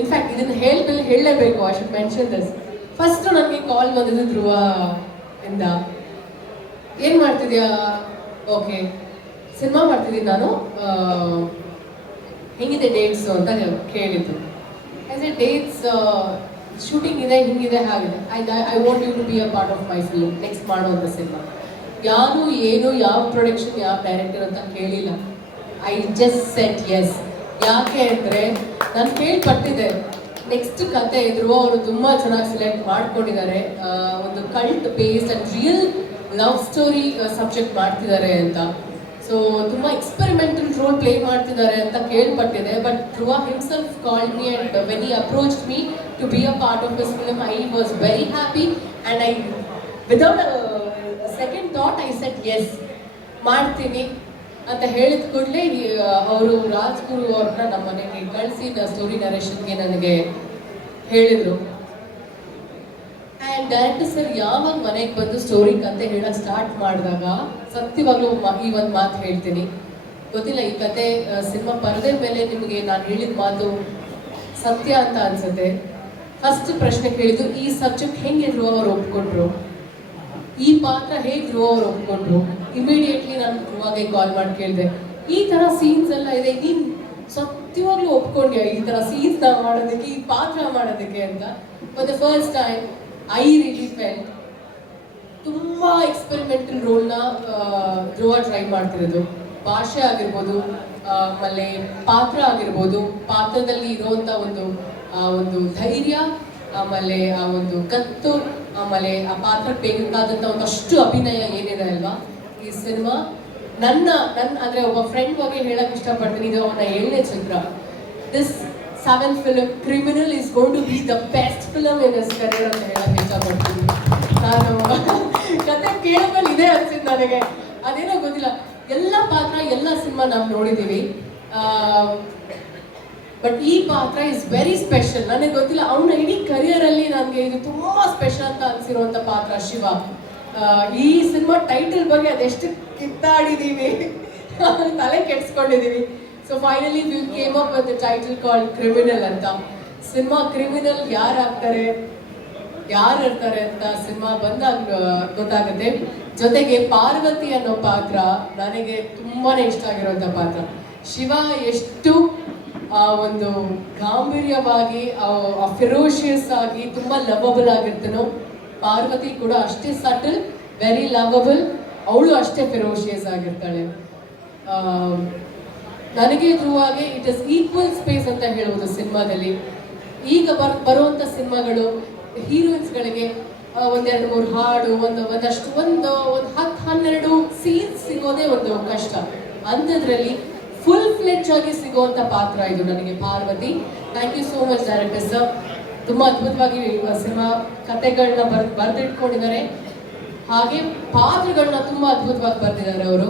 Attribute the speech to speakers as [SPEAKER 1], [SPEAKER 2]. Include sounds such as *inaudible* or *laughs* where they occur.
[SPEAKER 1] In fact ಇದನ್ನ ಹೇಳ್ಬೇಕು ಹೇಳಲೇಬೇಕು I should mention this first ನನಗೆ ಕಾಲ್ ಬಂದಿದ್ದು ಧ್ರುವ ಇಂದ. ಏನ್ ಮಾಡ್ತಿದ್ಯಾ? ಓಕೆ ಸಿನಿಮಾ ಮಾಡ್ತಿದ್ದೀನಿ ನಾನು. ಹೆಂಗಿದೆ ಡೇಟ್ಸು ಅಂತ ಕೇಳಿದ್ದು. ಆ್ಯಸ್ ಎ ಡೇಟ್ಸ್ ಶೂಟಿಂಗ್ ಇದೆ, ಹಿಂಗಿದೆ, ಹಾಗಿದೆ. I I want you to be a part of my film next ಮಾಡುವಂಥ ಸಿನಿಮಾ ಯಾರು, ಏನು, ಯಾವ ಪ್ರೊಡಕ್ಷನ್ ಯಾವ ಡೈರೆಕ್ಟರ್ ಅಂತ ಕೇಳಿಲ್ಲ. ಐ ಜಸ್ಟ್ ಸೆಟ್ ಎಸ್ ಯಾಕೆ ಅಂದರೆ ನಾನು ಕೇಳ್ಪಟ್ಟಿದ್ದೆ. ನೆಕ್ಸ್ಟ್ ಕತೆ ಇದ್ರು, ಅವರು ತುಂಬ ಚೆನ್ನಾಗಿ ಸೆಲೆಕ್ಟ್ ಮಾಡ್ಕೊಂಡಿದ್ದಾರೆ. ಒಂದು cult based and real love story subject ಮಾಡ್ತಿದ್ದಾರೆ ಅಂತ. ಸೊ ತುಂಬ ಎಕ್ಸ್ಪೆರಿಮೆಂಟಲ್ ರೋಲ್ ಪ್ಲೇ ಮಾಡ್ತಿದ್ದಾರೆ ಅಂತ ಕೇಳ್ಪಟ್ಟಿದೆ but Dhruva himself called me and when he approach me to be a part of this film I was very happy and I without second thought I said yes ಮಾಡ್ತೀನಿ. ಅಂತ ಹೇಳಿದ ಕೂಡಲೇ ಅವರು ರಾಜ್ಗುರು ಅವ್ರನ್ನ ನಮ್ಮ ಮನೆಗೆ ಕಳಿಸಿ ಸ್ಟೋರಿ ನರೇಷನ್ಗೆ ನನಗೆ ಹೇಳಿದರು. ಆ್ಯಂಡ್ ಡೈರೆಕ್ಟರ್ ಸರ್ ಯಾವಾಗ ಮನೆಗೆ ಬಂದು ಸ್ಟೋರಿ ಕತೆ ಹೇಳೋಕ್ಕೆ ಸ್ಟಾರ್ಟ್ ಮಾಡಿದಾಗ, ಸತ್ಯವಾಗ್ಲೂ ಈ ಒಂದು ಮಾತು ಹೇಳ್ತೀನಿ. ಗೊತ್ತಿಲ್ಲ, ಈ ಕತೆ ಸಿನಿಮಾ ಪರದೆ ಮೇಲೆ ನಿಮಗೆ ನಾನು ಹೇಳಿದ ಮಾತು ಸತ್ಯ ಅಂತ ಅನ್ಸುತ್ತೆ. ಫಸ್ಟ್ ಪ್ರಶ್ನೆ ಕೇಳಿದ್ದು, ಈ ಸಬ್ಜೆಕ್ಟ್ ಹೆಂಗೆ ಧ್ರುವ ಅವ್ರು ಒಪ್ಕೊಂಡ್ರು? ಈ ಪಾತ್ರ ಹೇಗೆ ಧ್ರುವ ಅವ್ರು ಒಪ್ಕೊಂಡ್ರು? ಇಮಿಡಿಯೇಟ್ಲಿ ನಾನು ಕಾಲ್ ಮಾಡಿ ಕೇಳಿದೆ, ಈ ತರ ಸೀನ್ಸ್ ಎಲ್ಲ ಇದೆ, ನೀನ್ ಸತ್ಯವಾಗ್ಲೂ ಒಪ್ಕೊಂಡ್ಯಾ ಈ ತರ ಸೀನ್ಸ್ನ ಮಾಡೋದಕ್ಕೆ, ಈ ಪಾತ್ರ ಮಾಡೋದಕ್ಕೆ ಅಂತ? For the first time I really felt ತುಂಬಾ ಎಕ್ಸ್ಪೆರಿಮೆಂಟಲ್ ರೋಲ್ನ ಧ್ರುವ ಟ್ರೈ ಮಾಡ್ತಿರೋದು. ಭಾಷೆ ಆಗಿರ್ಬೋದು ಆಮೇಲೆ ಪಾತ್ರ ಆಗಿರ್ಬೋದು, ಪಾತ್ರದಲ್ಲಿ ಇರುವಂತ ಒಂದು, ಆ, ಒಂದು ಧೈರ್ಯ, ಆಮೇಲೆ ಆ ಒಂದು ಕತ್ತು, ಆಮೇಲೆ ಆ ಪಾತ್ರಕ್ಕೆ ಬೇಕಾದಂತ ಒಂದಷ್ಟು ಅಭಿನಯ ಏನಿದೆ ಅಲ್ವಾ? ಈ ಸಿನಿಮಾ ನನ್ನ ನನ್ನ, ಅಂದ್ರೆ ಒಬ್ಬ ಫ್ರೆಂಡ್ ಬಗ್ಗೆ ಹೇಳಕ್ ಇಷ್ಟಪಡ್ತೀನಿ. ಇದು ಅವನ ಏಳನೇ Chandra this seven film criminal is gone to be the best film in his career ಅಂತ ಹೇಳಕ್ ಇಷ್ಟಪಡ್ತೀನಿ. ನಾನು *laughs* ಕತೆ ಕೇಳಬಲ್ ಇದೆ ಅನ್ಸಿದ್ದು ನನಗೆ. ಅದೇನೋ ಗೊತ್ತಿಲ್ಲ. ಎಲ್ಲ ಪಾತ್ರ, ಎಲ್ಲ ಸಿನಿಮಾ ನಾವು ನೋಡಿದ್ದೀವಿ ಬಟ್ ಈ ಪಾತ್ರ ಇಸ್ ವೆರಿ ಸ್ಪೆಷಲ್ ನನಗೆ ಗೊತ್ತಿಲ್ಲ, ಅವನ ಇಡೀ ಕರಿಯರ್ ಅಲ್ಲಿ ನನಗೆ ಇದು ತುಂಬಾ ಸ್ಪೆಷಲ್ ಅಂತ ಅನ್ಸಿರುವಂತ ಪಾತ್ರ ಶಿವ. ಈ ಸಿನಿಮಾ ಟೈಟಲ್ ಬಗ್ಗೆ ಅದೆಷ್ಟು ಕಿತ್ತಾಡಿದೀವಿ? ತಲೆ ಕೆಡ್ಸ್ಕೊಂಡಿದೀವಿ. So finally we came up with title call criminal ಅಂತ. ಸಿನಿಮಾ ಕ್ರಿಮಿನಲ್ ಯಾರು ಆಗ್ತಾರೆ ಯಾರು ಇರ್ತಾರೆ ಅಂತ ಸಿನಿಮಾ ಬಂದಾಗ ಗೊತ್ತಾಗುತ್ತೆ. ಜೊತೆಗೆ ಪಾರ್ವತಿ ಅನ್ನೋ ಪಾತ್ರ ನನಗೆ ತುಂಬಾನೇ ಇಷ್ಟ ಆಗಿರುವಂತ ಪಾತ್ರ. ಶಿವ ಎಷ್ಟು, ಆ, ಒಂದು ಗಾಂಭೀರ್ಯವಾಗಿ ಫಿರೋಷಿಯಸ್ ಆಗಿ ತುಂಬಾ ಲವಬಲ್ ಆಗಿರ್ತಾನೋ ಪಾರ್ವತಿ ಕೂಡ ಅಷ್ಟೇ ಸಟಲ್ ವೆರಿ ಲವಬಲ್ ಅವಳು ಅಷ್ಟೇ ಫೆರೋಷಿಯಸ್ ಆಗಿರ್ತಾಳೆ. ನನಗೆ ಹಾಗೆ ಇಟ್ ಇಸ್ ಈಕ್ವಲ್ ಸ್ಪೇಸ್ ಅಂತ ಹೇಳುವುದು ಸಿನಿಮಾದಲ್ಲಿ. ಈಗ ಬರ್ ಬರುವಂಥ ಸಿನಿಮಾಗಳು ಹೀರೋಯಿನ್ಸ್ಗಳಿಗೆ ಒಂದೆರಡು ಮೂರು ಹಾಡು, ಒಂದು, ಒಂದಷ್ಟು, ಒಂದು ಒಂದು ಹತ್ತು ಹನ್ನೆರಡು ಸೀನ್ಸ್ ಸಿಗೋದೇ ಒಂದು ಕಷ್ಟ. ಅಂಥದ್ರಲ್ಲಿ ಫುಲ್ ಫ್ಲೆಚ್ ಆಗಿ ಸಿಗುವಂಥ ಪಾತ್ರ ಇದು ನನಗೆ Parvathi. Thank you so much director sir ತುಂಬ ಅದ್ಭುತವಾಗಿ ಸಿನಿಮಾ ಕತೆಗಳನ್ನ ಬರ್ ಬರೆದಿಟ್ಕೊಂಡಿದ್ದಾರೆ. ಹಾಗೆ ಪಾತ್ರಗಳನ್ನ ತುಂಬ ಅದ್ಭುತವಾಗಿ ಬರೆದಿದ್ದಾರೆ ಅವರು.